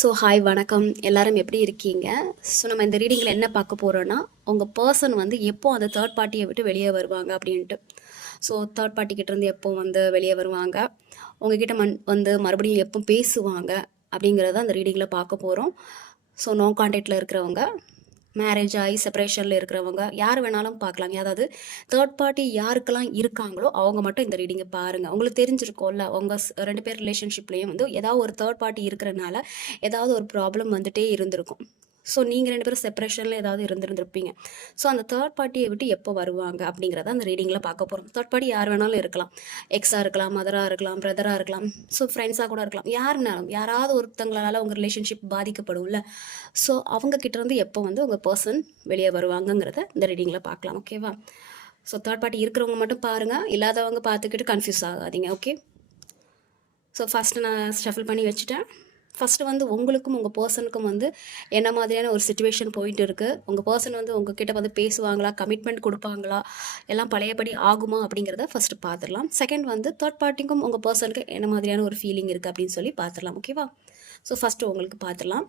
So hi வணக்கம் எல்லாரும் எப்படி இருக்கீங்க? ஸோ நம்ம இந்த ரீடிங்கில் என்ன பார்க்க போகிறோன்னா உங்கள் பர்சன் வந்து எப்போ அந்த தேர்ட் பார்ட்டியை விட்டு வெளியே வருவாங்க அப்படின்ட்டு. ஸோ தேர்ட் பார்ட்டிக்கிட்டேருந்து எப்போ வந்து வெளியே வருவாங்க, உங்ககிட்ட வந்து மறுபடியும் எப்போ பேசுவாங்க அப்படிங்கிறத அந்த ரீடிங்கில் பார்க்க போகிறோம். ஸோ நோ கான்டாக்டில் இருக்கிறவங்க, மேரேஜ் ஆகி செப்பரேஷனில் இருக்கிறவங்க யார் வேணாலும் பார்க்கலாம். அதாவது தேர்ட் பார்ட்டி யாருக்கெல்லாம் இருக்காங்களோ அவங்க மட்டும் இந்த ரீடிங்கை பாருங்கள். உங்களுக்கு தெரிஞ்சிருக்கோம்ல, உங்கள் ரெண்டு பேர் ரிலேஷன்ஷிப்லேயும் வந்து ஏதாவது ஒரு தேர்ட் பார்ட்டி இருக்கிறனால ஏதாவது ஒரு ப்ராப்ளம் வந்துகிட்டே இருந்திருக்கும். ஸோ நீங்கள் ரெண்டு பேரும் செப்பரேஷனில் ஏதாவது இருந்திருப்பீங்க. ஸோ அந்த தேர்ட் பார்ட்டியை விட்டு எப்போ வருவாங்க அப்படிங்கிறத அந்த ரீடிங்கில் பார்க்க போகிறோம். தேர்ட் பார்ட்டி யார் வேணாலும் இருக்கலாம். எக்ஸாக இருக்கலாம், மதராக இருக்கலாம், பிரதராக இருக்கலாம், ஸோ ஃப்ரெண்ட்ஸாக கூட இருக்கலாம். யாருனாலும் யாராவது ஒருத்தங்களால் உங்கள் ரிலேஷன்ஷிப் பாதிக்கப்படும்ல. ஸோ அவங்கக்கிட்டேருந்து எப்போ வந்து உங்கள் பர்சன் வெளியே வருவாங்கங்கிறத இந்த ரீடிங்கில் பார்க்கலாம். ஓகேவா? ஸோ தேர்ட் பார்ட்டி இருக்கிறவங்க மட்டும் பாருங்கள், இல்லாதவங்க பார்த்துக்கிட்டு கன்ஃபியூஸ் ஆகாதீங்க. ஓகே. ஸோ ஃபஸ்ட்டு நான் ஷஃபில் பண்ணி வச்சுட்டேன். ஃபஸ்ட்டு வந்து உங்களுக்கும் உங்கள் பர்சனுக்கும் வந்து என்ன மாதிரியான ஒரு சுச்சுவேஷன் போயிட்டு இருக்குது, உங்கள் பர்சன் வந்து உங்ககிட்ட வந்து பேசுவாங்களா, கமிட்மெண்ட் கொடுப்பாங்களா, எல்லாம் பழையபடி ஆகுமா அப்படிங்கிறத ஃபஸ்ட்டு பார்த்துடலாம். செகண்ட் வந்து தேர்ட் பார்ட்டிக்கும் உங்கள் பர்சனுக்கு என்ன மாதிரியான ஒரு ஃபீலிங் இருக்குது அப்படின்னு சொல்லி பார்த்துடலாம். ஓகேவா? ஸோ ஃபஸ்ட்டு உங்களுக்கு பார்த்துடலாம்.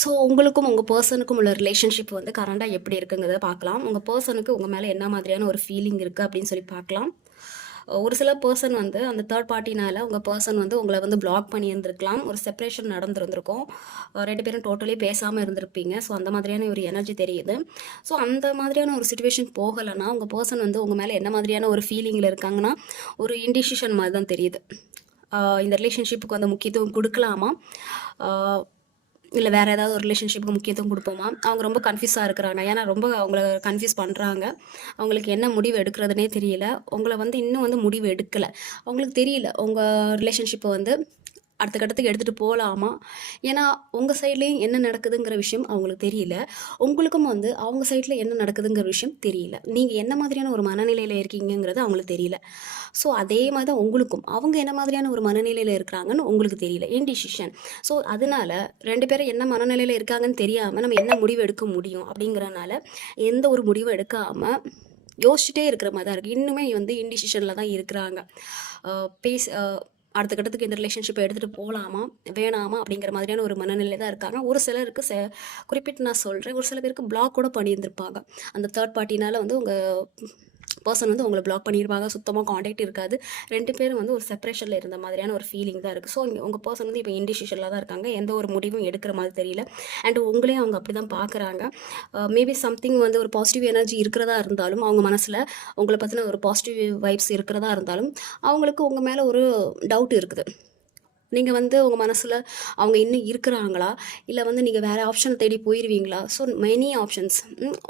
ஸோ உங்களுக்கும் உங்கள் பர்சனுக்கும் உள்ள ரிலேஷன்ஷிப் வந்து கரண்டாக எப்படி இருக்குங்கிறத பார்க்கலாம். உங்கள் பர்சனுக்கு உங்கள் மேலே என்ன மாதிரியான ஒரு ஃபீலிங் இருக்குது அப்படின்னு சொல்லி பார்க்கலாம். ஒரு சில பர்சன் வந்து அந்த தேர்ட் பார்ட்டினால் உங்கள் பர்சன் வந்து உங்களை வந்து பிளாக் பண்ணி இருந்திருக்கலாம், ஒரு செப்பரேஷன் நடந்துருந்துருக்கும், ரெண்டு பேரும் டோட்டலி பேசாமல் இருந்திருப்பீங்க. ஸோ அந்த மாதிரியான ஒரு எனர்ஜி தெரியுது. ஸோ அந்த மாதிரியான ஒரு சுச்சுவேஷன் போகலைன்னா உங்கள் பர்சன் வந்து உங்கள் மேலே என்ன மாதிரியான ஒரு ஃபீலிங்கில் இருக்காங்கன்னா ஒரு இன்டிசிஷன் மாதிரி தான் தெரியுது. இந்த ரிலேஷன்ஷிப்புக்கு வந்து முக்கியத்துவம் கொடுக்கலாமா, இல்லை வேறு ஏதாவது ஒரு ரிலேஷன்ஷிப்புக்கு முக்கியத்துவம் கொடுப்போமா? அவங்க ரொம்ப கன்ஃபியூஸாக இருக்கிறாங்க. ஏன்னா ரொம்ப அவங்கள கன்ஃபியூஸ் பண்ணுறாங்க. அவங்களுக்கு என்ன முடிவு எடுக்கிறதுனே தெரியல. உங்களை வந்து இன்னும் வந்து முடிவு எடுக்கலை. அவங்களுக்கு தெரியல உங்கள் ரிலேஷன்ஷிப்பை வந்து அடுத்த கட்டத்துக்கு எடுத்துகிட்டு போகலாமா. ஏன்னா உங்கள் சைட்லேயும் என்ன நடக்குதுங்கிற விஷயம் அவங்களுக்கு தெரியல, உங்களுக்கும் வந்து அவங்க சைடில் என்ன நடக்குதுங்கிற விஷயம் தெரியல. நீங்கள் என்ன மாதிரியான ஒரு மனநிலையில் இருக்கீங்கிறது அவங்களுக்கு தெரியல. ஸோ அதே மாதிரி தான் உங்களுக்கும் அவங்க என்ன மாதிரியான ஒரு மனநிலையில் இருக்கிறாங்கன்னு உங்களுக்கு தெரியல, இன்டிசிஷன். ஸோ அதனால ரெண்டு பேரும் என்ன மனநிலையில் இருக்காங்கன்னு தெரியாமல் நம்ம என்ன முடிவு எடுக்க முடியும் அப்படிங்கிறனால எந்த ஒரு முடிவும் எடுக்காமல் யோசிச்சுட்டே இருக்கிற மாதிரி தான் இருக்குது. இன்னுமே வந்து இன்டிசிஷனில் தான் இருக்கிறாங்க. அடுத்த கட்டத்துக்கு இந்த ரிலேஷன்ஷிப்பை எடுத்துகிட்டு போகலாமா வேணாமா அப்படிங்கிற மாதிரியான ஒரு மனநிலை தான் இருக்காங்க. ஒரு சிலருக்கு குறிப்பிட்டு நான் சொல்கிறேன், ஒரு சில பேருக்கு பிளாக் கூட பண்ணியிருந்திருப்பாங்க. அந்த தேர்ட் பார்ட்டினால் வந்து உங்கள் பர்சன் வந்து உங்களை பிளாக் பண்ணியிருப்பாங்க, சுத்தமாக காண்டாக்ட் இருக்காது. ரெண்டு பேரும் வந்து ஒரு செப்பரேஷனில் இருந்த மாதிரியான ஒரு ஃபீலிங் தான் இருக்குது. ஸோ உங்கள் பர்சன் வந்து இப்போ இன்டிசிஷனில் தான் இருக்காங்க, எந்த ஒரு முடிவும் எடுக்கிற மாதிரி தெரியல. அண்ட் உங்களையும் அவங்க அப்படி தான் பார்க்குறாங்க. மேபி சம்திங் வந்து ஒரு பாசிட்டிவ் எனர்ஜி இருக்கிறதா இருந்தாலும், அவங்க மனசில் உங்களை பற்றின ஒரு பாசிட்டிவ் வைப்ஸ் இருக்கிறதா இருந்தாலும் அவங்களுக்கு உங்கள் மேலே ஒரு டவுட் இருக்குது. நீங்கள் வந்து உங்கள் மனசில் அவங்க இன்னும் இருக்கிறாங்களா, இல்லை வந்து நீங்கள் வேறு ஆப்ஷன் தேடி போயிடுவீங்களா. So many options,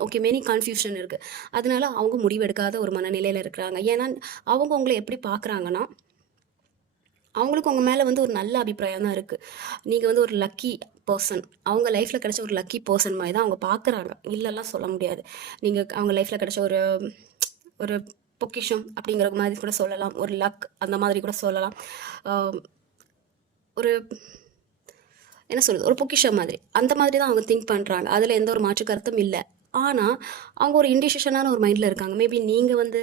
okay, many confusion இருக்குது. அதனால அவங்க முடிவெடுக்காத ஒரு மனநிலையில் இருக்கிறாங்க. ஏன்னா அவங்க உங்களை எப்படி பார்க்குறாங்கன்னா, அவங்களுக்கு உங்கள் மேலே வந்து ஒரு நல்ல அபிப்பிராயம் தான் இருக்குது. நீங்கள் வந்து ஒரு லக்கி பர்சன், அவங்க லைஃப்பில் கிடைச்ச ஒரு லக்கி பர்சன் மாதிரி தான் அவங்க பார்க்குறாங்க. இல்லைலாம் சொல்ல முடியாது. நீங்கள் அவங்க லைஃப்பில் கிடைச்ச ஒரு ஒரு பொக்கிஷம் அப்படிங்கிற மாதிரி கூட சொல்லலாம், ஒரு லக் அந்த மாதிரி கூட சொல்லலாம். ஒரு என்ன சொல்கிறது, ஒரு பொக்கிஷம் மாதிரி, அந்த மாதிரி தான் அவங்க திங்க் பண்ணுறாங்க. அதில் எந்த ஒரு மாற்று கருத்தும் இல்லை. ஆனால் அவங்க ஒரு இன்டிசிஷனான ஒரு மைண்டில் இருக்காங்க. மேபி நீங்கள் வந்து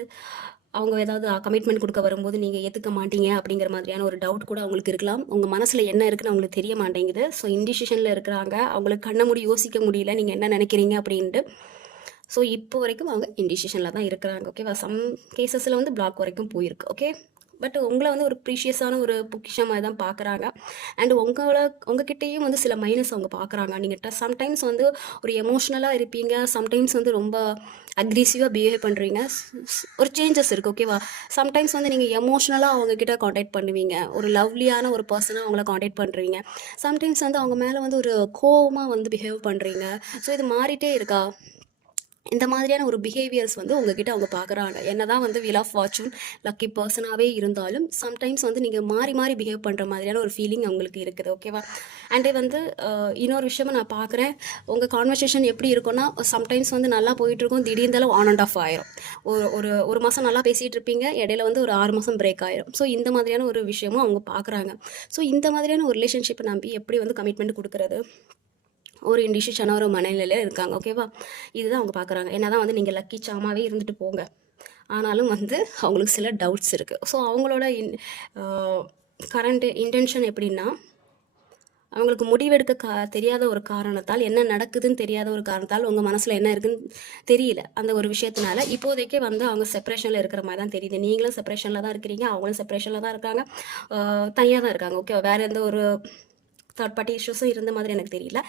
அவங்க ஏதாவது கமிட்மெண்ட் கொடுக்க வரும்போது நீங்கள் ஏற்றுக்க மாட்டீங்க அப்படிங்கிற மாதிரியான ஒரு டவுட் கூட அவங்களுக்கு இருக்கலாம். உங்கள் மனசில் என்ன இருக்குன்னு அவங்களுக்கு தெரிய மாட்டேங்குது. ஸோ இன்டிசிஷனில் இருக்கிறாங்க, அவங்களுக்கு கண்ண மூடி யோசிக்க முடியல நீங்கள் என்ன நினைக்கிறீங்க அப்படின்ட்டு. ஸோ இப்போ வரைக்கும் அவங்க இன்டிசிஷனில் தான் இருக்கிறாங்க. ஓகேவா? சம் கேசஸில் வந்து பிளாக் வரைக்கும் போயிருக்கு. ஓகே, பட் உங்களை வந்து ஒரு ப்ரீஷியஸான ஒரு பொக்கிஷமாக தான் பார்க்குறாங்க. அண்ட் உங்ககிட்டேயும் வந்து சில மைனஸ் அவங்க பார்க்குறாங்க. நீங்கள் சம்டைம்ஸ் வந்து ஒரு எமோஷ்னலாக இருப்பீங்க, சம்டைம்ஸ் வந்து ரொம்ப அக்ரெசிவாக பிஹேவ் பண்ணுறீங்க, ஒரு சேஞ்சஸ் இருக்குது. ஓகேவா? சம்டைம்ஸ் வந்து நீங்கள் எமோஷ்னலாக அவங்கக்கிட்ட காண்டாக்ட் பண்ணுவீங்க, ஒரு லவ்லியான ஒரு பர்சனாக அவங்கள காண்டாக்ட் பண்ணுறீங்க. சம்டைம்ஸ் வந்து அவங்க மேலே வந்து ஒரு கோவமாக வந்து பிஹேவ் பண்ணுறீங்க. ஸோ இது மாறிட்டே இருக்கா? இந்த மாதிரியான ஒரு பிஹேவியர்ஸ் வந்து உங்ககிட்ட அவங்க பார்க்குறாங்க. என்ன தான் வந்து வீல் ஆஃப் ஃபார்ச்சூன் லக்கி பர்சனாகவே இருந்தாலும் சம்டைம்ஸ் வந்து நீங்கள் மாறி மாறி பிஹேவ் பண்ணுற மாதிரியான ஒரு ஃபீலிங் அவங்களுக்கு இருக்குது. ஓகேவா? அண்டு வந்து இன்னொரு விஷயமும் நான் பார்க்குறேன், உங்கள் கான்வர்சேஷன் எப்படி இருக்குன்னா, சம்டைம்ஸ் வந்து நல்லா போயிட்டுருக்கும், திடீர்ந்தாலும் ஆன் அண்ட் ஆஃப் ஆயிரும். ஒரு ஒரு மாதம் நல்லா பேசிகிட்டு இருப்பீங்க, இடையில வந்து ஒரு 6 மாதம் பிரேக் ஆயிரும். ஸோ இந்த மாதிரியான ஒரு விஷயமும் அவங்க பார்க்குறாங்க. ஸோ இந்த மாதிரியான ஒரு ரிலேஷன்ஷிப்பை நம்பி எப்படி வந்து கமிட்மெண்ட் கொடுக்குறது, ஒரு இன்டிசிஷனாக ஒரு மனநிலையில் இருக்காங்க. ஓகேவா? இதுதான் அவங்க பார்க்குறாங்க. என்ன தான் வந்து நீங்கள் லக்கி சாமாவே இருந்துட்டு போங்க, ஆனாலும் வந்து அவங்களுக்கு சில டவுட்ஸ் இருக்குது. ஸோ அவங்களோட கரண்ட் இன்டென்ஷன் எப்படின்னா, அவங்களுக்கு முடிவெடுக்க தெரியாத ஒரு காரணத்தால், என்ன நடக்குதுன்னு தெரியாத ஒரு காரணத்தால், உங்கள் மனசில் என்ன இருக்குன்னு தெரியல. அந்த ஒரு விஷயத்தினால இப்போதைக்கே வந்து அவங்க செப்பரேஷனில் இருக்கிற மாதிரி தான் தெரியுது. நீங்களும் செப்பரேஷனில் தான் இருக்கிறீங்க, அவங்களும் செப்பரேஷனில் தான் இருக்காங்க, தனியாக தான் இருக்காங்க. ஓகே, வேறு எந்த ஒரு தேர்ட் பார்ட்டி இஷ்யூஸும் இருந்த மாதிரி எனக்கு தெரியல.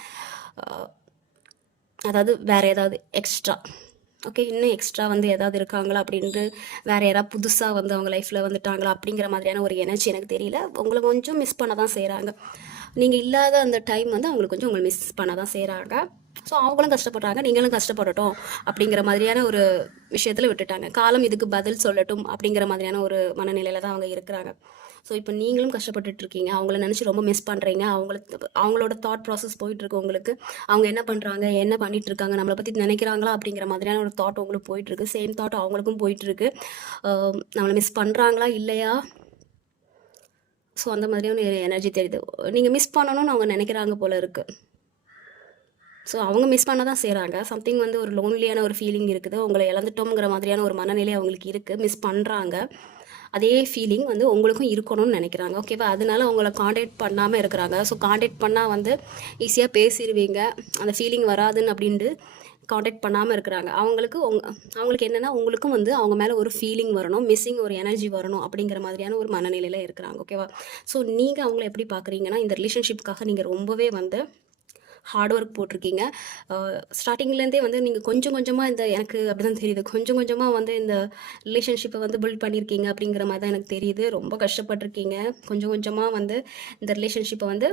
அதாவது வேறு ஏதாவது எக்ஸ்ட்ரா, ஓகே, இன்னும் எக்ஸ்ட்ரா வந்து ஏதாவது இருக்காங்களா அப்படின்ட்டு, வேறு யாராவது புதுசாக வந்து அவங்க லைஃப்பில் வந்துட்டாங்களா அப்படிங்கிற மாதிரியான ஒரு எனர்ஜி எனக்கு தெரியல. உங்களை கொஞ்சம் மிஸ் பண்ண தான் செய்கிறாங்க. நீங்கள் இல்லாத அந்த டைம் வந்து அவங்களுக்கு கொஞ்சம் உங்களை மிஸ் பண்ண தான் செய்கிறாங்க. ஸோ அவங்களும் கஷ்டப்படுறாங்க, நீங்களும் கஷ்டப்படட்டும் அப்படிங்கிற மாதிரியான ஒரு விஷயத்தில் விட்டுட்டாங்க. காலம் இதுக்கு பதில் சொல்லட்டும் அப்படிங்கிற மாதிரியான ஒரு மனநிலையில் தான் அவங்க இருக்கிறாங்க. ஸோ இப்போ நீங்களும் கஷ்டப்பட்டுட்டு இருக்கீங்க, அவங்கள நினச்சி ரொம்ப மிஸ் பண்ணுறீங்க. அவங்களோட தாட் ப்ராசஸ் போயிட்டுருக்கு உங்களுக்கு. அவங்க என்ன பண்ணுறாங்க, என்ன பண்ணிட்டு இருக்காங்க, நம்மளை பற்றி நினைக்கிறாங்களா அப்படிங்கிற மாதிரியான ஒரு தாட் உங்களுக்கு போயிட்டுருக்கு. சேம் தாட் அவங்களுக்கும் போயிட்டுருக்கு. நம்மளை மிஸ் பண்ணுறாங்களா இல்லையா, ஸோ அந்த மாதிரியான ஒரு எனர்ஜி தெரியுது. நீங்கள் மிஸ் பண்ணணும்னு அவங்க நினைக்கிறாங்க போல இருக்குது. ஸோ அவங்க மிஸ் பண்ண தான் செய்கிறாங்க. சம்திங் வந்து ஒரு லோன்லியான ஒரு ஃபீலிங் இருக்குது, உங்களை இழந்துட்டோங்கிற மாதிரியான ஒரு மனநிலை அவங்களுக்கு இருக்குது. மிஸ் பண்ணுறாங்க. அதே ஃபீலிங் வந்து உங்களுக்கும் இருக்கணும்னு நினைக்கிறாங்க. ஓகேவா, அதனால உங்களை காண்டாக்ட் பண்ணாமல் இருக்கிறாங்க. ஸோ காண்டாக்ட் பண்ணால் வந்து ஈஸியாக பேசிடுவீங்க, அந்த ஃபீலிங் வராதுன்னு அப்படின்ட்டு காண்டாக்ட் பண்ணாமல் இருக்கிறாங்க. அவங்களுக்கு என்னென்னா, உங்களுக்கும் வந்து அவங்க மேலே ஒரு ஃபீலிங் வரணும், மிஸ்ஸிங் ஒரு எனர்ஜி வரணும் அப்படிங்கிற மாதிரியான ஒரு மனநிலையில் இருக்கிறாங்க. ஓகேவா, ஸோ நீங்கள் அவங்கள எப்படி பார்க்குறீங்கன்னா, இந்த ரிலேஷன்ஷிப்காக நீங்கள் ரொம்பவே வந்து ஹார்ட் ஒர்க் போட்டிருக்கீங்க. ஸ்டார்டிங்லேருந்தே வந்து நீங்கள் கொஞ்சம் கொஞ்சமாக எனக்கு அப்படி தான் தெரியுது, கொஞ்சம் கொஞ்சமாக வந்து இந்த ரிலேஷன்ஷிப்பை வந்து பில்ட் பண்ணியிருக்கீங்க அப்படிங்கிற மாதிரி தான் எனக்கு தெரியுது. ரொம்ப கஷ்டப்பட்டிருக்கீங்க, கொஞ்சம் கொஞ்சமாக வந்து இந்த ரிலேஷன்ஷிப்பை வந்து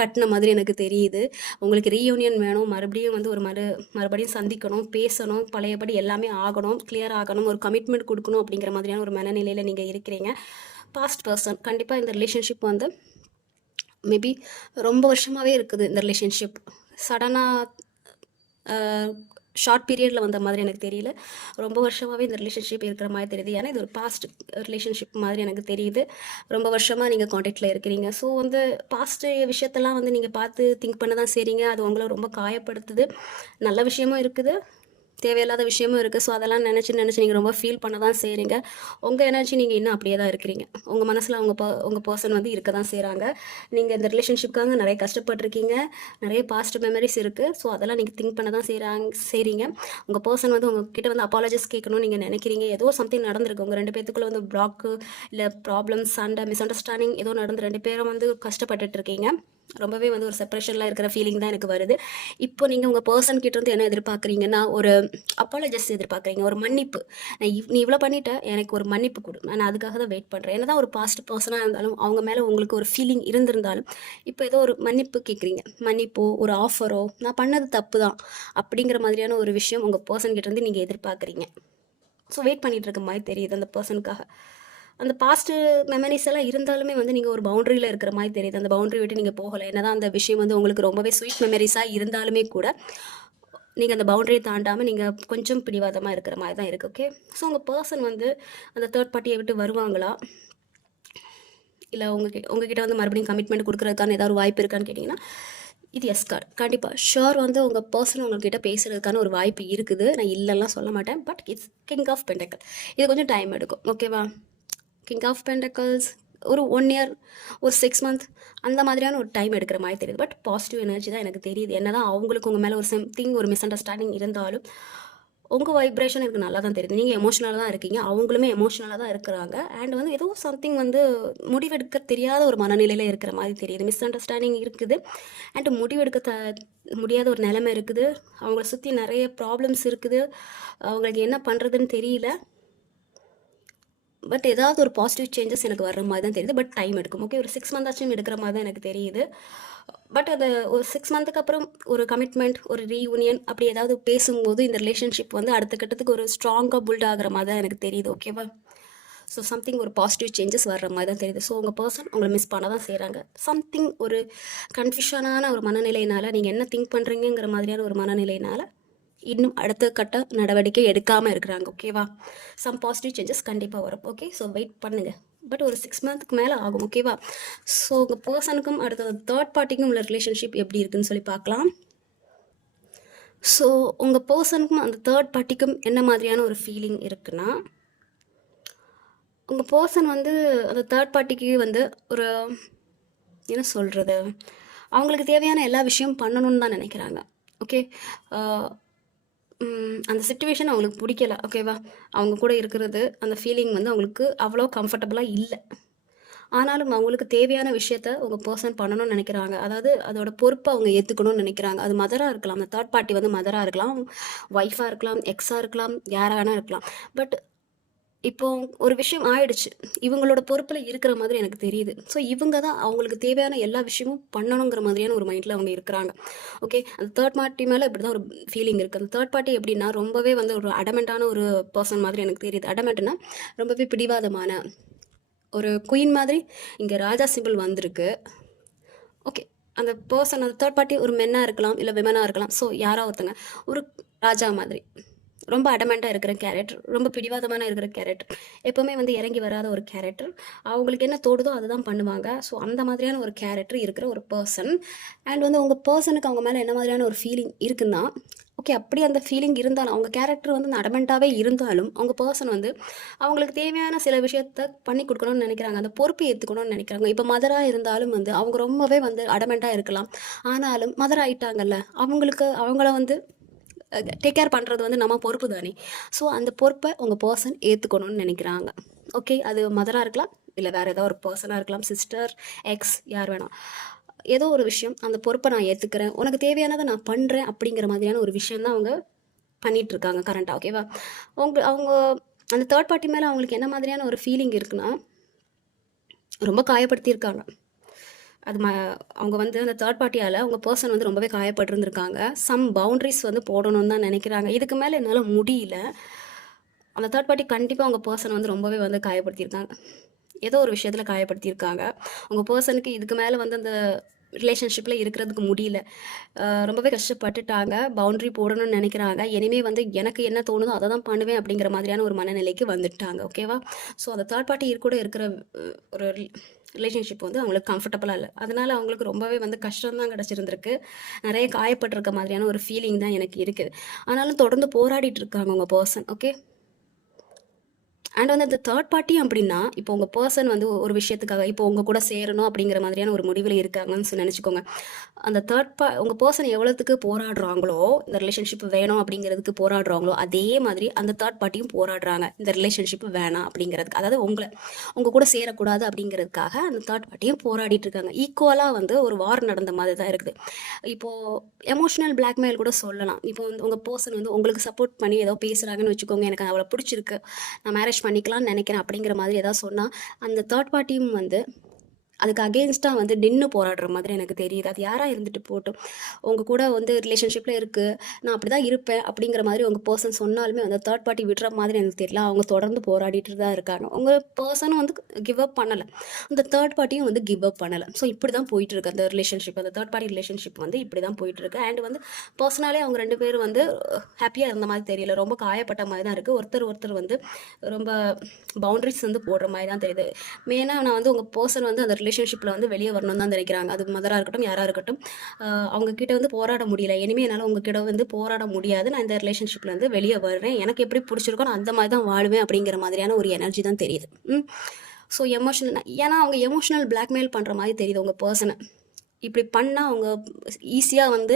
கட்டின மாதிரி எனக்கு தெரியுது. உங்களுக்கு ரீயூனியன் வேணும், மறுபடியும் வந்து மறுபடியும் சந்திக்கணும், பேசணும், பழையபடி எல்லாமே ஆகணும், கிளியர் ஆகணும், ஒரு கமிட்மெண்ட் கொடுக்கணும் அப்படிங்கிற மாதிரியான ஒரு மனநிலையில் நீங்கள் இருக்கிறீங்க. பாஸ்ட் பர்சன் கண்டிப்பாக இந்த ரிலேஷன்ஷிப் வந்து மேபி ரொம்ப வருஷமாகவே இருக்குது. இந்த ரிலேஷன்ஷிப் சடனாக ஷார்ட் பீரியடில் வந்த மாதிரி எனக்கு தெரியல, ரொம்ப வருஷமாகவே இந்த ரிலேஷன்ஷிப் இருக்கிற மாதிரி தெரியுது. ஏன்னா இது ஒரு பாஸ்ட் ரிலேஷன்ஷிப் மாதிரி எனக்கு தெரியுது. ரொம்ப வருஷமாக நீங்கள் காண்டாக்டில் இருக்கிறீங்க. ஸோ வந்து பாஸ்ட்டு விஷயத்தெல்லாம் வந்து நீங்கள் பார்த்து திங்க் பண்ண தான் செய்கிறீங்க. அது உங்களை ரொம்ப காயப்படுத்துது. நல்ல விஷயமும் இருக்குது, தேவையில்லாத விஷயமும் இருக்குது. ஸோ அதெல்லாம் நினச்சி நீங்கள் ரொம்ப ஃபீல் பண்ண தான் செய்கிறீங்க. உங்கள் எனர்ஜி நீங்கள் இன்னும் அப்படியே தான் இருக்கிறீங்க. உங்கள் மனசில் உங்கள் பர்சன் வந்து இருக்க தான் செய்கிறாங்க. நீங்கள் இந்த ரிலேஷன்ஷிப்காக நிறைய கஷ்டப்பட்டிருக்கீங்க, நிறைய பாஸ்ட் மெமரிஸ் இருக்குது. ஸோ அதெல்லாம் நீங்கள் திங்க் பண்ண தான் செய்கிறீங்க. உங்கள் பர்சன் வந்து உங்ககிட்ட வந்து அப்பாலஜிஸ் கேட்கணும்னு நீங்கள் நினைக்கிறீங்க. ஏதோ சம்திங் நடந்திருக்கு, உங்கள் 2 பேத்துக்குள்ளே வந்து ப்ளாக்கு இல்லை ப்ராப்ளம்ஸ், சண்டை, மிஸ் அண்டர்ஸ்டாண்டிங் ஏதோ நடந்து 2 பேரும் வந்து கஷ்டப்பட்டுட்டு இருக்கீங்க. ரொம்பவே வந்து ஒரு செப்பரேஷனில் இருக்கிற ஃபீலிங் தான் எனக்கு வருது. இப்போ நீங்கள் உங்கள் பர்சன் கிட்ட வந்து என்ன எதிர்பார்க்குறீங்கன்னா, ஒரு அப்பாலஜிஸ் எதிர்பார்க்குறீங்க, ஒரு மன்னிப்பு. நீ இவ்வளோ பண்ணிட்டேன், எனக்கு ஒரு மன்னிப்பு கொடு, நான் அதுக்காக தான் வெயிட் பண்ணுறேன். என்ன தான் ஒரு பாஸ்ட் பர்சனாக இருந்தாலும், அவங்க மேலே உங்களுக்கு ஒரு ஃபீலிங் இருந்திருந்தாலும், இப்போ ஏதோ ஒரு மன்னிப்பு கேட்குறீங்க. மன்னிப்போ ஒரு ஆஃபரோ, நான் பண்ணது தப்பு தான் அப்படிங்கிற மாதிரியான ஒரு விஷயம் உங்கள் பர்சன் கிட்ட இருந்து நீங்கள் எதிர்பார்க்குறீங்க. ஸோ வெயிட் பண்ணிகிட்டு இருக்க மாதிரி தெரியுது அந்த பர்சனுக்காக. அந்த பாஸ்ட்டு மெமரிஸ் எல்லாம் இருந்தாலுமே வந்து நீங்கள் ஒரு பவுண்டரியில் இருக்கிற மாதிரி தெரியுது. அந்த பவுண்டரி விட்டு நீங்கள் போகலை. என்ன தான் அந்த விஷயம் வந்து உங்களுக்கு ரொம்பவே ஸ்வீட் மெமரிஸாக இருந்தாலுமே கூட நீங்கள் அந்த பவுண்டரியை தாண்டாமல் நீங்கள் கொஞ்சம் பிடிவாதமாக இருக்கிற மாதிரி தான் இருக்குது. ஓகே, ஸோ உங்கள் பர்சன் வந்து அந்த தேர்ட் பார்ட்டியை விட்டு வருவாங்களா, இல்லை உங்ககிட்ட வந்து மறுபடியும் கமிட்மெண்ட் கொடுக்குறதுக்கான ஏதாவது வாய்ப்பு இருக்கான்னு கேட்டிங்கன்னா, இது எஸ் கார்டு. கண்டிப்பாக ஷோர் வந்து உங்கள் பர்சன் உங்கள்கிட்ட பேசுகிறதுக்கான ஒரு வாய்ப்பு இருக்குது. நான் இல்லைலாம் சொல்ல மாட்டேன். But it's king of pentacle. இது கொஞ்சம் டைம் எடுக்கும். ஓகேவா, கிங் ஆஃப் பென்டக்கிள்ஸ் ஒரு 1 இயர், ஒரு 6 மந்த் அந்த மாதிரியான ஒரு டைம் எடுக்கிற மாதிரி தெரியுது. பட் பாசிட்டிவ் எனர்ஜி தான் எனக்கு தெரியுது. என்ன தான் அவங்களுக்கு உங்கள் மேலே ஒரு சம்திங் ஒரு மிஸ் அண்டர்ஸ்டாண்டிங் இருந்தாலும் உங்கள் வைப்ரேஷன் எனக்கு நல்லா தான் தெரியுது. நீங்கள் எமோஷனலாக தான் இருக்கீங்க, அவங்களுமே எமோஷனலாக தான் இருக்கிறாங்க. அண்ட் வந்து ஏதோ சம்திங் வந்து முடிவெடுக்க தெரியாத ஒரு மனநிலையில் இருக்கிற மாதிரி தெரியுது. மிஸ் அண்டர்ஸ்டாண்டிங் இருக்குது அண்ட் முடிவெடுக்க முடியாத ஒரு நிலைமை இருக்குது. அவங்கள சுற்றி நிறைய ப்ராப்ளம்ஸ் இருக்குது, அவங்களுக்கு என்ன பண்ணுறதுன்னு தெரியல. பட் ஏதாவது ஒரு பாசிட்டிவ் சேஞ்சஸ் எனக்கு வர்ற மாதிரி தான் தெரியுது. பட் டைம் எடுக்கும். ஓகே, ஒரு 6 மந்த் ஆச்சும் எடுக்கிற மாதிரி தான் எனக்கு தெரியுது. பட் அது ஒரு 6 மந்த்துக்கு அப்புறம் ஒரு கமிட்மெண்ட், ஒரு ரீயூனியன் அப்படி ஏதாவது பேசும்போது இந்த ரிலேஷன்ஷிப் வந்து அடுத்த கட்டத்துக்கு ஒரு ஸ்ட்ராங்காக பில்ட் ஆகிற மாதிரி தான் எனக்கு தெரியுது. ஓகேவா, ஸோ சம்திங் ஒரு பாசிட்டிவ் சேஞ்சஸ் வர்ற மாதிரி தான் தெரியுது. ஸோ உங்கள் பர்சன் உங்களை மிஸ் பண்ண தான் செய்கிறாங்க. சம்திங் ஒரு கன்ஃபியூஷனான ஒரு மனநிலையினால், நீங்கள் என்ன திங்க் பண்ணுறீங்கிற மாதிரியான ஒரு மனநிலையினால் இன்னும் அடுத்த கட்ட நடவடிக்கை எடுக்காமல் இருக்கிறாங்க. ஓகேவா, சம் பாசிட்டிவ் சேஞ்சஸ் கண்டிப்பாக வரும். ஓகே, ஸோ வெயிட் பண்ணுங்கள். பட் ஒரு 6 மந்த்துக்கு மேலே ஆகும். ஓகேவா, ஸோ உங்கள் பர்சனுக்கும் அடுத்த தேர்ட் பார்ட்டிக்கும் உள்ள ரிலேஷன்ஷிப் எப்படி இருக்குதுன்னு சொல்லி பார்க்கலாம். ஸோ உங்கள் பர்சனுக்கும் அந்த தேர்ட் பார்ட்டிக்கும் என்ன மாதிரியான ஒரு ஃபீலிங் இருக்குன்னா, உங்கள் பர்சன் வந்து அந்த தேர்ட் பார்ட்டிக்கு வந்து ஒரு என்ன சொல்கிறது, அவங்களுக்கு தேவையான எல்லா விஷயம் பண்ணணும்னு தான் நினைக்கிறாங்க. ஓகே. அந்த சிச்சுவேஷன் அவங்களுக்கு பிடிக்கல. ஓகேவா? அவங்க கூட இருக்கிறது, அந்த ஃபீலிங் வந்து அவங்களுக்கு அவ்வளோ கம்ஃபர்டபுளாக இல்லை. ஆனாலும் அவங்களுக்கு தேவையான விஷயத்த உங்கள் பர்சன் பண்ணணும்னு நினைக்கிறாங்க. அதாவது அதோட பொறுப்பை அவங்க ஏற்றுக்கணும்னு நினைக்கிறாங்க. அது மதராக இருக்கலாம், அந்த தேர்ட் பார்ட்டி வந்து மதராக இருக்கலாம், ஒய்ஃபாக இருக்கலாம், எக்ஸாக இருக்கலாம், யாராக வேணா இருக்கலாம். பட் இப்போ ஒரு விஷயம் ஆயிடுச்சு. இவங்களோட பொறுப்பில் இருக்கிற மாதிரி எனக்கு தெரியுது. ஸோ இவங்க தான் அவங்களுக்கு தேவையான எல்லா விஷயமும் பண்ணணுங்கிற மாதிரியான ஒரு மைண்டில் அவங்க இருக்கிறாங்க. ஓகே. அந்த தேர்ட் பார்ட்டி மேலே இப்படி தான் ஒரு ஃபீலிங் இருக்குது. அந்த தேர்ட் பார்ட்டி எப்படின்னா ரொம்பவே வந்து ஒரு அடமெண்ட்டான ஒரு பர்சன் மாதிரி எனக்கு தெரியுது. அடமெண்ட்னா ரொம்பவே பிடிவாதமான ஒரு குயின் மாதிரி. இங்கே ராஜா சிம்பிள் வந்திருக்கு. ஓகே. அந்த பர்சன் அந்த தேர்ட் பார்ட்டி ஒரு மென்னாக இருக்கலாம், இல்லை விமனாக இருக்கலாம். ஸோ யாரோ ஒருத்தங்க ஒரு ராஜா மாதிரி ரொம்ப அடமெண்ட்டாக இருக்கிற கேரக்டர், ரொம்ப பிடிவாதமான இருக்கிற கேரக்டர், எப்போவுமே வந்து இறங்கி வராத ஒரு கேரக்டர். அவங்களுக்கு என்ன தோடுதோ அதை தான் பண்ணுவாங்க. ஸோ அந்த மாதிரியான ஒரு கேரக்டர் இருக்கிற ஒரு பர்சன். அண்ட் வந்து உங்கள் பர்சனுக்கு அவங்க மேலே என்ன மாதிரியான ஒரு ஃபீலிங் இருக்குன்னா, ஓகே, அப்படி அந்த ஃபீலிங் இருந்தாலும் அவங்க கேரக்டர் வந்து அடமெண்ட்டாகவே இருந்தாலும் அவங்க பர்சன் வந்து அவங்களுக்கு தேவையான சில விஷயத்த பண்ணி கொடுக்கணும்னு நினைக்கிறாங்க. அந்த பொறுப்பை ஏற்றுக்கணும்னு நினைக்கிறாங்க. இப்போ மதராக இருந்தாலும் வந்து அவங்க ரொம்பவே வந்து அடமெண்ட்டாக இருக்கலாம். ஆனாலும் மதர் ஆகிட்டாங்கல்ல, அவங்கள வந்து டேக் கேர் பண்ணுறது வந்து நம்ம பொறுப்பு தானே. ஸோ அந்த பொறுப்பை உங்கள் பர்சன் ஏற்றுக்கணும்னு நினைக்கிறாங்க. ஓகே. அது மதராக இருக்கலாம், இல்லை வேறு ஏதோ ஒரு பர்சனாக இருக்கலாம், சிஸ்டர், எக்ஸ், யார் வேணாம். ஏதோ ஒரு விஷயம், அந்த பொறுப்பை நான் ஏற்றுக்கிறேன், உனக்கு தேவையானதை நான் பண்ணுறேன் அப்படிங்கிற மாதிரியான ஒரு விஷயம் தான் அவங்க பண்ணிகிட்ருக்காங்க கரண்ட்டாக. ஓகேவா? அவங்க அந்த தேர்ட் பார்ட்டி மேலே அவங்களுக்கு என்ன மாதிரியான ஒரு ஃபீலிங் இருக்குன்னா, ரொம்ப காயப்படுத்தியிருக்காங்க. அது அவங்க வந்து அந்த தேர்ட் பார்ட்டியால் அவங்க பர்சன் வந்து ரொம்பவே காயப்பட்டிருந்திருக்காங்க. சம் பவுண்ட்ரிஸ் வந்து போடணும்னு தான் நினைக்கிறாங்க. இதுக்கு மேலே என்னால் முடியல. அந்த தேர்ட் பார்ட்டி கண்டிப்பாக அவங்க பர்சன் வந்து ரொம்பவே வந்து காயப்படுத்தியிருக்காங்க. ஏதோ ஒரு விஷயத்தில் காயப்படுத்தியிருக்காங்க. உங்கள் பர்சனுக்கு இதுக்கு மேலே வந்து அந்த ரிலேஷன்ஷிப்பில் இருக்கிறதுக்கு முடியல. ரொம்பவே கஷ்டப்பட்டுட்டாங்க. பவுண்ட்ரி போடணும்னு நினைக்கிறாங்க. இனிமேல் வந்து எனக்கு என்ன தோணுதோ அதை தான் பண்ணுவேன் அப்படிங்கிற மாதிரியான ஒரு மனநிலைக்கு வந்துட்டாங்க. ஓகேவா? ஸோ அந்த தேர்ட் பார்ட்டி கூட இருக்கிற ஒரு ரிலேஷன்ஷிப் வந்து அவங்களுக்கு கம்ஃபர்டபுளாக இல்லை. அதனால் அவங்களுக்கு ரொம்பவே வந்து கஷ்டம்தான் கிடச்சிருந்துருக்கு. நிறைய காயப்பட்டிருக்க மாதிரியான ஒரு ஃபீலிங் தான் எனக்கு இருக்குது. ஆனாலும் தொடர்ந்து போராடிட்டு இருக்காங்க உங்கள் பர்சன். ஓகே. அண்ட் வந்து அந்த தேர்ட் பார்ட்டி அப்படின்னா இப்போ உங்கள் பர்சன் வந்து ஒரு விஷயத்துக்காக இப்போ உங்கள் கூட சேரணும் அப்படிங்கிற மாதிரியான ஒரு முடிவில் இருக்காங்கன்னு நினச்சிக்கோங்க. அந்த உங்கள் பர்சன் எவ்வளோத்துக்கு போராடுறாங்களோ, இந்த ரிலேஷன்ஷிப் வேணும் அப்படிங்கிறதுக்கு போராடுறாங்களோ, அதே மாதிரி அந்த தேர்ட் பார்ட்டியும் போராடுறாங்க இந்த ரிலேஷன்ஷிப் வேணாம் அப்படிங்கிறதுக்கு. அதாவது உங்கள் கூட சேரக்கூடாது அப்படிங்கிறதுக்காக அந்த தேர்ட் பார்ட்டியும் போராடிட்டு இருக்காங்க. ஈக்குவலாக வந்து ஒரு வார் நடந்த மாதிரி தான் இருக்குது. இப்போது எமோஷனல் பிளாக்மெயில் கூட சொல்லலாம். இப்போ வந்து உங்கள் பர்சன் வந்து உங்களுக்கு சப்போர்ட் பண்ணி ஏதோ பேசுகிறாங்கன்னு வச்சுக்கோங்க, எனக்கு அவ்வளோ பிடிச்சிருக்கு, நான் மேரேஜ் பண்ணிக்கலாம்னு நினைக்கிறேன் அப்படிங்கிற மாதிரி ஏதாவது சொன்னால் அந்த தேர்ட் பார்ட்டியும் வந்து அதுக்கு அகெயின்ஸ்டாக வந்து நின்று போராடுற மாதிரி எனக்கு தெரியுது. அது யாராக இருந்துட்டு போட்டும், உங்கள் கூட வந்து ரிலேஷன்ஷிப்பில் இருக்குது, நான் அப்படி தான் இருப்பேன் அப்படிங்கிற மாதிரி உங்கள் பர்சன் சொன்னாலுமே அந்த தேர்ட் பார்ட்டி விடுற மாதிரி எனக்கு தெரியல. அவங்க தொடர்ந்து போராடிட்டு தான் இருக்காங்க. உங்கள் பர்சனும் வந்து கிவ் அப் பண்ணலை, அந்த தேர்ட் பார்ட்டியும் வந்து கிவ் அப் பண்ணலை. ஸோ இப்படி தான் போயிட்டுருக்கு அந்த ரிலேஷன்ஷிப். அந்த தேர்ட் பார்ட்டி ரிலேஷன்ஷிப் வந்து இப்படி தான் போயிட்டுருக்கு. அண்ட் வந்து பர்சனாலே அவங்க ரெண்டு பேரும் வந்து ஹாப்பியாக இருந்த மாதிரி தெரியல, ரொம்ப காயப்பட்ட மாதிரி தான் இருக்குது. ஒருத்தர் வந்து ரொம்ப பவுண்ட்ரிஸ் வந்து போடுற மாதிரி தான் தெரியுது. மெயினாக நான் வந்து உங்கள் பர்சன் வந்து அந்த ரிலேஷன்ஷிப்பில் வந்து வெளியே வரணும்னு தான் நினைக்கிறாங்க. அது மதராக இருக்கட்டும், யாராக இருக்கட்டும். அவங்கக்கிட்ட வந்து போராட முடியல, இனிமேல் என்னால் உங்ககிட்ட வந்து போராட முடியாது, நான் இந்த ரிலேஷன்ஷிப்பில் வந்து வெளியே வர்றேன், எனக்கு எப்படி பிடிச்சிருக்கோ நான் அந்த மாதிரி தான் வாழ்வேன் அப்படிங்கிற மாதிரியான ஒரு எனர்ஜி தான் தெரியுது. ஸோ ஏன்னா அவங்க எமோஷனல் பிளாக்மெயில் பண்ணுற மாதிரி தெரியுது உங்கள் பர்சனை. இப்படி பண்ணால் அவங்க ஈஸியாக வந்து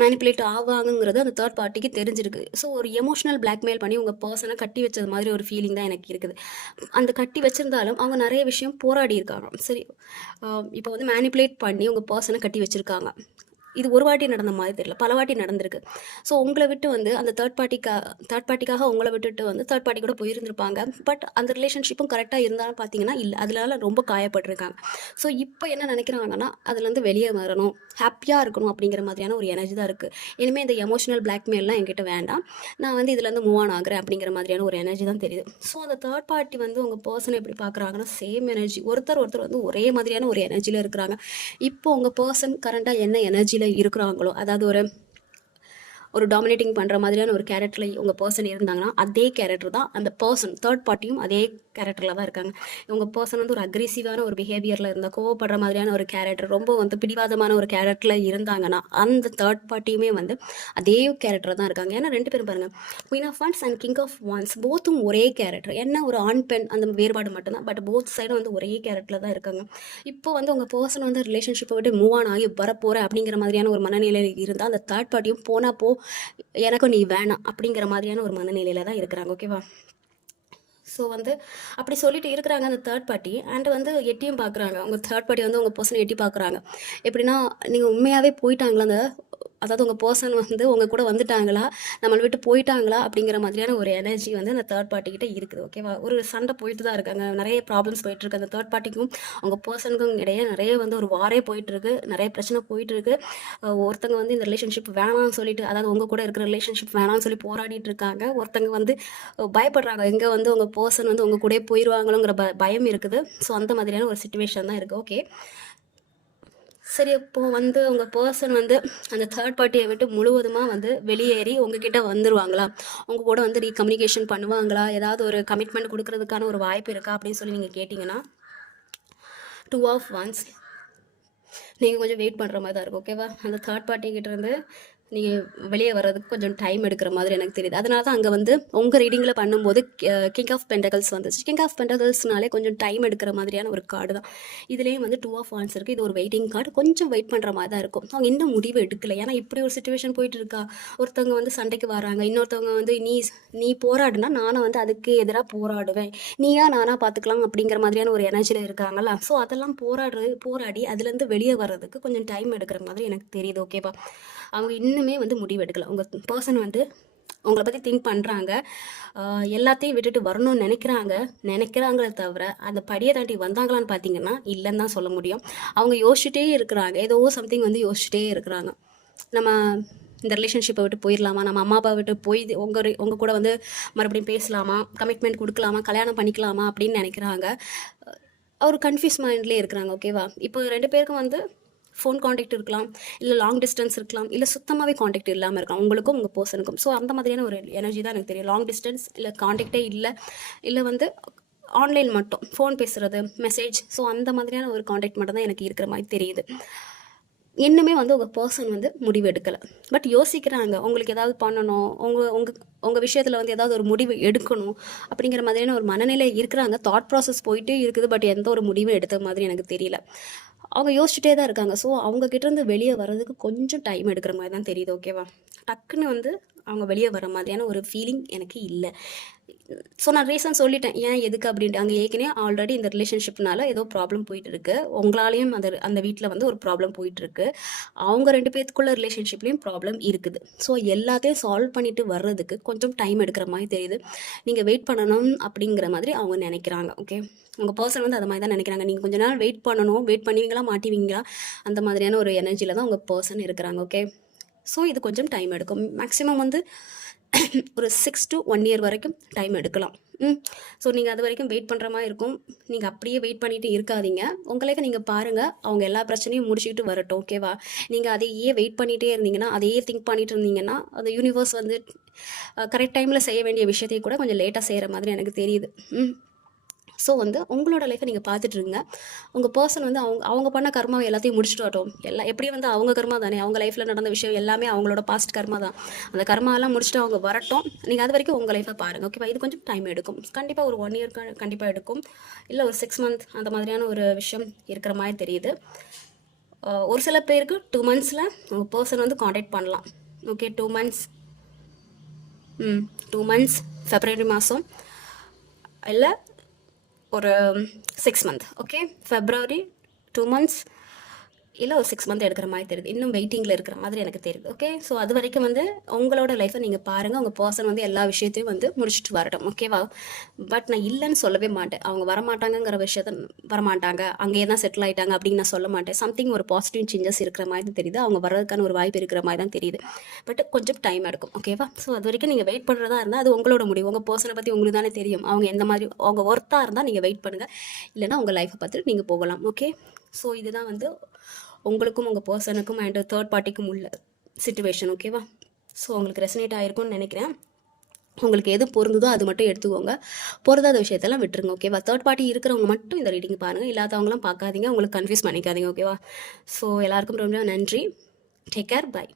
மேனிப்புலேட் ஆவாங்கங்கிறது அந்த தேர்ட் பார்ட்டிக்கு தெரிஞ்சிருக்கு. ஸோ ஒரு எமோஷனல் பிளாக்மெயில் பண்ணி உங்கள் பர்சனை கட்டி வச்சது மாதிரி ஒரு ஃபீலிங் தான் எனக்கு இருக்குது. அந்த கட்டி வச்சுருந்தாலும் அவங்க நிறைய விஷயம் போராடி இருக்காங்க. சரி, இப்போ வந்து மேனிப்புலேட் பண்ணி உங்கள் பர்சனை கட்டி வச்சுருக்காங்க. இது ஒரு வாட்டி நடந்த மாதிரி தெரியல, பல வாட்டி நடந்திருக்கு. ஸோ உங்களை விட்டு வந்து அந்த தேர்ட் பார்ட்டிக்காக உங்களை விட்டுட்டு வந்து தேர்ட் பார்ட்டி கூட போயிருந்திருப்பாங்க. பட் அந்த ரிலேஷன்ஷிப்பும் கரெக்டாக இருந்தாலும் பார்த்தீங்கன்னா இல்லை, அதனால ரொம்ப காயப்பட்டிருக்காங்க. ஸோ இப்போ என்ன நினைக்கிறாங்கன்னா அதுலேருந்து வெளியே வரணும், ஹாப்பியாக இருக்கணும் அப்படிங்கிற மாதிரியான ஒரு எனர்ஜி தான் இருக்குது. இனிமேல் இந்த எமோஷனல் பிளாக்மெயிலாம் என்கிட்ட வேண்டாம், நான் வந்து இதுலேருந்து மூவ் ஆன் ஆகிறேன் அப்படிங்கிற மாதிரியான ஒரு எனர்ஜி தான் தெரியுது. ஸோ அந்த தேர்ட் பார்ட்டி வந்து உங்கள் பர்சனை எப்படி பார்க்குறாங்கன்னா சேம் எனர்ஜி, ஒருத்தர் வந்து ஒரே மாதிரியான ஒரு எனர்ஜியில் இருக்கிறாங்க. இப்போ உங்கள் பர்சன் கரண்ட்டாக என்ன எனர்ஜியில் இருக்கிறாங்களோ, அதாவது ஒரு டாமினேட்டிங் பண்ணுற மாதிரியான ஒரு கேரக்டரில் உங்கள் பர்சன் இருந்தாங்கன்னா அதே கேரக்டர் தான் அந்த பர்சன் தேர்ட் பார்ட்டியும் அதே கேரக்டரில் தான் இருக்காங்க. உங்கள் பர்சன் வந்து ஒரு அக்ரெசிவான ஒரு பிஹேவியரில் இருந்தால், கோவப்படுற மாதிரியான ஒரு கேரக்டர், ரொம்ப வந்து பிடிவாதமான ஒரு கேரக்டரில் இருந்தாங்கன்னா அந்த தேர்ட் பார்ட்டியுமே வந்து அதே கேரக்டர் தான் இருக்காங்க. ஏன்னா 2 பேரும் பாருங்கள், queen of wands and king of wands போத்தும் ஒரே கேரக்டர். என்ன ஒரு ஆண் பெண் அந்த வேறுபாடு மட்டும்தான், பட் போத் சைடும் வந்து ஒரே கேரக்டரில் தான் இருக்காங்க. இப்போ வந்து உங்கள் பர்சன் வந்து ரிலேஷன்ஷிப்பை விட்டு மூவ் ஆன் ஆகி வரப்போகிறேன் அப்படிங்கிற மாதிரியான ஒரு மனநிலையில் இருந்தால் அந்த தேர்ட் பார்ட்டியும் போனால் போ, எனக்கும் நீ வேணாம் அப்படிங்கிற மாதிரியான ஒரு மனநிலையில் தான் இருக்கிறாங்க. ஓகேவா? ஸோ வந்து அப்படி சொல்லிட்டு இருக்கிறாங்க அந்த தேர்ட் பார்ட்டி. அண்ட் வந்து எட்டியும் பார்க்குறாங்க, உங்கள் தேர்ட் பார்ட்டி வந்து உங்கள் பர்சனை எட்டி பார்க்குறாங்க. எப்படின்னா, நீங்கள் உண்மையாகவே போயிட்டாங்களா, அதாவது உங்கள் பர்சன் வந்து உங்கள் கூட வந்துட்டாங்களா, நம்மளை விட்டு போயிட்டாங்களா அப்படிங்கிற மாதிரியான ஒரு எனர்ஜி வந்து அந்த தேர்ட் பார்ட்டிக்கிட்ட இருக்குது. ஓகேவா? ஒரு சண்டை போயிட்டு தான் இருக்காங்க, நிறைய ப்ராப்ளம்ஸ் போயிட்டுருக்கு. அந்த தேர்ட் பார்ட்டிக்கும் உங்கள் பர்சனுக்கும் இடையே நிறைய வந்து ஒரு வாரே போயிட்டுருக்கு, நிறைய பிரச்சனை போயிட்டுருக்கு. ஒருத்தங்க வந்து இந்த ரிலேஷன்ஷிப் வேணாம்னு சொல்லிட்டு, அதாவது உங்கள் கூட இருக்கிற ரிலேஷன்ஷிப் வேணாம்னு சொல்லி போராடிட்டு இருக்காங்க. ஒருத்தங்க வந்து பயப்படுறாங்க, எங்கே வந்து உங்கள் பர்சன் வந்து உங்கள் கூட போயிடுவாங்களோங்கிற பயம் இருக்குது. ஸோ அந்த மாதிரியான ஒரு சுச்சுவேஷன் தான் இருக்குது. ஓகே, சரி. இப்போது வந்து உங்கள் பர்சன் வந்து அந்த தேர்ட் பார்ட்டியை விட்டு முழுவதுமாக வந்து வெளியேறி உங்ககிட்ட வந்துடுவாங்களா, உங்கள் கூட வந்து ரீகம்யூனிகேஷன் பண்ணுவாங்களா, ஏதாவது ஒரு கமிட்மெண்ட் கொடுக்கறதுக்கான ஒரு வாய்ப்பு இருக்கா அப்படின்னு சொல்லி நீங்கள் கேட்டிங்கன்னா 2 ஆஃப் வான்ஸ் நீங்கள் கொஞ்சம் வெயிட் பண்ணுற மாதிரி தான் இருக்கும். ஓகேவா? அந்த தேர்ட் பார்ட்டிகிட்ட இருந்து நீங்கள் வெளியே வர்றதுக்கு கொஞ்சம் டைம் எடுக்கிற மாதிரி எனக்கு தெரியுது. அதனால தான் அங்கே வந்து உங்கள் ரீடிங்கில் பண்ணும்போது கிங் ஆஃப் பென்டகல்ஸ் வந்துச்சு. கிங் ஆஃப் பென்டகல்ஸ்னாலே கொஞ்சம் டைம் எடுக்கிற மாதிரியான ஒரு கார்டு தான். இதுலேயும் வந்து 2 ஆஃப் வான்ஸ் இருக்குது. இது ஒரு வெயிட்டிங் கார்டு, கொஞ்சம் வெயிட் பண்ணுற மாதிரி தான் இருக்கும். அவங்க இன்னும் முடிவு எடுக்கலை. ஏன்னா இப்படி ஒரு சுச்சுவேஷன் போயிட்டு இருக்கா, ஒருத்தவங்க வந்து சண்டைக்கு வராங்க, இன்னொருத்தவங்க வந்து நீ போராடுனா நானும் வந்து அதுக்கு எதிராக போராடுவேன், நீயா நானாக பார்த்துக்கலாம் அப்படிங்கிற மாதிரியான ஒரு எனர்ஜியில் இருக்காங்களா. ஸோ அதெல்லாம் போராடி அதுலேருந்து வெளியே வர்றதுக்கு கொஞ்சம் டைம் எடுக்கிற மாதிரி எனக்கு தெரியுது. ஓகேவா? அவங்க இன்னுமே வந்து முடிவு எடுக்கலை. உங்கள் பர்சன் வந்து உங்களை பற்றி திங்க் பண்ணுறாங்க, எல்லாத்தையும் விட்டுட்டு வரணும்னு நினைக்கிறாங்களே தவிர அந்த படியை தாண்டி வந்தாங்களான்னு பார்த்தீங்கன்னா இல்லைன்னு தான் சொல்ல முடியும். அவங்க யோசிச்சுட்டே இருக்கிறாங்க, ஏதோ சம்திங் வந்து யோசிச்சுட்டே இருக்கிறாங்க. நம்ம இந்த ரிலேஷன்ஷிப்பை விட்டு போயிடலாமா, நம்ம அம்மா அப்பா விட்டு போய் உங்கள் கூட வந்து மறுபடியும் பேசலாமா, கமிட்மெண்ட் கொடுக்கலாமா, கல்யாணம் பண்ணிக்கலாமா அப்படின்னு நினைக்கிறாங்க. ஒரு கன்ஃபியூஸ் மைண்ட்லேயே இருக்கிறாங்க. ஓகேவா? இப்போ 2 பேருக்கும் வந்து ஃபோன் காண்டாக்ட் இருக்கலாம், இல்லை லாங் டிஸ்டன்ஸ் இருக்கலாம், இல்லை சுத்தமாகவே காண்டாக்ட் இல்லாமல் இருக்கலாம் உங்களுக்கும் உங்கள் பர்சனுக்கும். ஸோ அந்த மாதிரியான ஒரு எனர்ஜி தான் எனக்கு தெரியும். லாங் டிஸ்டன்ஸ், இல்லை காண்டாக்டே இல்லை வந்து ஆன்லைன் மட்டும் ஃபோன் பேசுகிறது, மெசேஜ். ஸோ அந்த மாதிரியான ஒரு காண்டாக்ட் மட்டும் தான் எனக்கு இருக்கிற மாதிரி தெரியுது. இன்னுமே வந்து உங்கள் பர்சன் வந்து முடிவு எடுக்கலை, பட் யோசிக்கிறாங்க. உங்களுக்கு ஏதாவது பண்ணணும், உங்கள் விஷயத்தில் வந்து ஏதாவது ஒரு முடிவு எடுக்கணும் அப்படிங்கிற மாதிரியான ஒரு மனநிலை இருக்கிறாங்க. தாட் ப்ராசஸ் போயிட்டே இருக்குது, பட் எந்த ஒரு முடிவும் எடுத்த மாதிரி எனக்கு தெரியல. அவங்க யோசிச்சுட்டே தான் இருக்காங்க. ஸோ அவங்கக்கிட்டேருந்து வெளியே வர்றதுக்கு கொஞ்சம் டைம் எடுக்கிற மாதிரி தான் தெரியுது. ஓகேவா? டக்குன்னு வந்து அவங்க வெளியே வர மாதிரியான ஒரு ஃபீலிங் எனக்கு இல்லை. ஸோ நான் ரீசன் சொல்லிட்டேன் ஏன் எதுக்கு அப்படின்ட்டு. அங்கே ஏற்கனவே ஆல்ரெடி இந்த ரிலேஷன்ஷிப்னால ஏதோ ப்ராப்ளம் போயிட்டுருக்கு, உங்களாலேயும் அந்த வீட்டில் வந்து ஒரு ப்ராப்ளம் போயிட்டுருக்கு, அவங்க 2 பேத்துக்குள்ள ரிலேஷன்ஷிப்லேயும் ப்ராப்ளம் இருக்குது. ஸோ எல்லாத்தையும் சால்வ் பண்ணிட்டு வர்றதுக்கு கொஞ்சம் டைம் எடுக்கிற மாதிரி தெரியுது. நீங்கள் வெயிட் பண்ணணும் அப்படிங்கிற மாதிரி அவங்க நினைக்கிறாங்க. ஓகே, உங்கள் பர்சன் வந்து அது மாதிரி தான் நினைக்கிறாங்க. நீங்கள் கொஞ்ச நாள் வெயிட் பண்ணணும், வெயிட் பண்ணுவீங்களா மாட்டிவீங்களா அந்த மாதிரியான ஒரு எனர்ஜியில் தான் உங்கள் பர்சன் இருக்கிறாங்க. ஓகே, ஸோ இது கொஞ்சம் டைம் எடுக்கும். மேக்ஸிமம் வந்து ஒரு 6 to 1 year வரைக்கும் டைம் எடுக்கலாம். ஸோ நீங்கள் அது வரைக்கும் வெயிட் பண்ணுற மாதிரி இருக்கும். நீங்கள் அப்படியே வெயிட் பண்ணிவிட்டு இருக்காதீங்க. உங்களுக்கு நீங்கள் பாருங்கள், அவங்க எல்லா பிரச்சனையும் முடிச்சுக்கிட்டு வரட்டும். ஓகேவா? நீங்கள் அதையே வெயிட் பண்ணிகிட்டே இருந்தீங்கன்னா, அதையே திங்க் பண்ணிட்டு இருந்தீங்கன்னா, அந்த யூனிவர்ஸ் வந்து கரெக்ட் டைமில் செய்ய வேண்டிய விஷயத்தையும் கூட கொஞ்சம் லேட்டாக செய்கிற மாதிரி எனக்கு தெரியுது. ஸோ வந்து உங்களோட லைஃப்பை நீங்கள் பார்த்துட்ருங்க. உங்கள் பர்சன் வந்து அவங்க பண்ண கர்மாவை எல்லாத்தையும் முடிச்சுட்டு வரட்டும். எப்படியும் வந்து அவங்க கர்மா தானே, அவங்க லைஃப்பில் நடந்த விஷயம் எல்லாமே அவங்களோட பாஸ்ட் கர்மா தான். அந்த கர்மாவெல்லாம் முடிச்சுட்டு அவங்க வரட்டும். நீங்கள் அது வரைக்கும் உங்கள் லைஃப்பை பாருங்கள். ஓகேவா? இது கொஞ்சம் டைம் எடுக்கும். கண்டிப்பாக ஒரு 1 year கண்டிப்பாக எடுக்கும், இல்லை ஒரு 6 month அந்த மாதிரியான ஒரு விஷயம் இருக்கிற மாதிரி தெரியுது. ஒரு சில பேருக்கு 2 monthஸில் உங்கள் பர்சன் வந்து காண்டாக்ட் பண்ணலாம். ஓகே, 2 months ஃபெப்ரவரி மாதம், இல்லை ஒரு 6 month. ஓகே, ஃபெப்ரவரி 2 months இல்லை ஒரு 6 month எடுக்கிற மாதிரி தெரியுது. இன்னும் வெயிட்டிங்கில் இருக்கிற மாதிரி எனக்கு தெரியுது. ஓகே, ஸோ அது வரைக்கும் வந்து உங்களோட லைஃப்பை நீங்கள் பாருங்கள். உங்கள் பர்சன் வந்து எல்லா விஷயத்தையும் வந்து முடிச்சுட்டு வரட்டும். ஓகேவா? பட் நான் இல்லைன்னு சொல்லவே மாட்டேன். அவங்க வரமாட்டாங்கங்கிற விஷயத்த வரமாட்டாங்க, அங்கேயே தான் செட்டில் ஆகிட்டாங்க அப்படின்னு நான் சொல்ல மாட்டேன். சம்திங் ஒரு பாசிட்டிவ் சேஞ்சஸ் இருக்கிற மாதிரி தான் தெரியுது. அவங்க வர்றதுக்கான ஒரு வாய்ப்பு இருக்கிற மாதிரி தான் தெரியுது. பட் கொஞ்சம் டைம் எடுக்கும். ஓகேவா? ஸோ அது வரைக்கும் நீங்கள் வெயிட் பண்ணுறதா இருந்தால் அது உங்களோட முடிவு. உங்கள் பர்சனை பற்றி உங்களுக்கு தானே தெரியும். அவங்க எந்த மாதிரி அவங்க ஒர்த்தாக இருந்தால் நீங்கள் வெயிட் பண்ணுங்கள், இல்லைனா உங்கள் லைஃப்பை பார்த்துட்டு நீங்கள் போகலாம். ஓகே, ஸோ இதுதான் வந்து உங்களுக்கும் உங்கள் பர்சனுக்கும் அண்ட் தேர்ட் பார்ட்டிக்கும் உள்ள சிச்சுவேஷன். ஓகேவா? ஸோ உங்களுக்கு ரெசனேட் ஆகிருக்கும்னு நினைக்கிறேன். உங்களுக்கு எது பொருந்ததோ அது மட்டும் எடுத்துக்கோங்க, பொருந்தாத விஷயத்தெல்லாம் விட்டுருங்க. ஓகேவா? தேர்ட் பார்ட்டி இருக்கிறவங்க மட்டும் இந்த ரீடிங் பாருங்கள், இல்லாதவங்களாம் பார்க்காதீங்க, உங்களுக்கு கன்ஃபியூஸ் பண்ணிக்காதீங்க. ஓகேவா? ஸோ எல்லாருக்கும் ரொம்ப நன்றி. Take care. பை.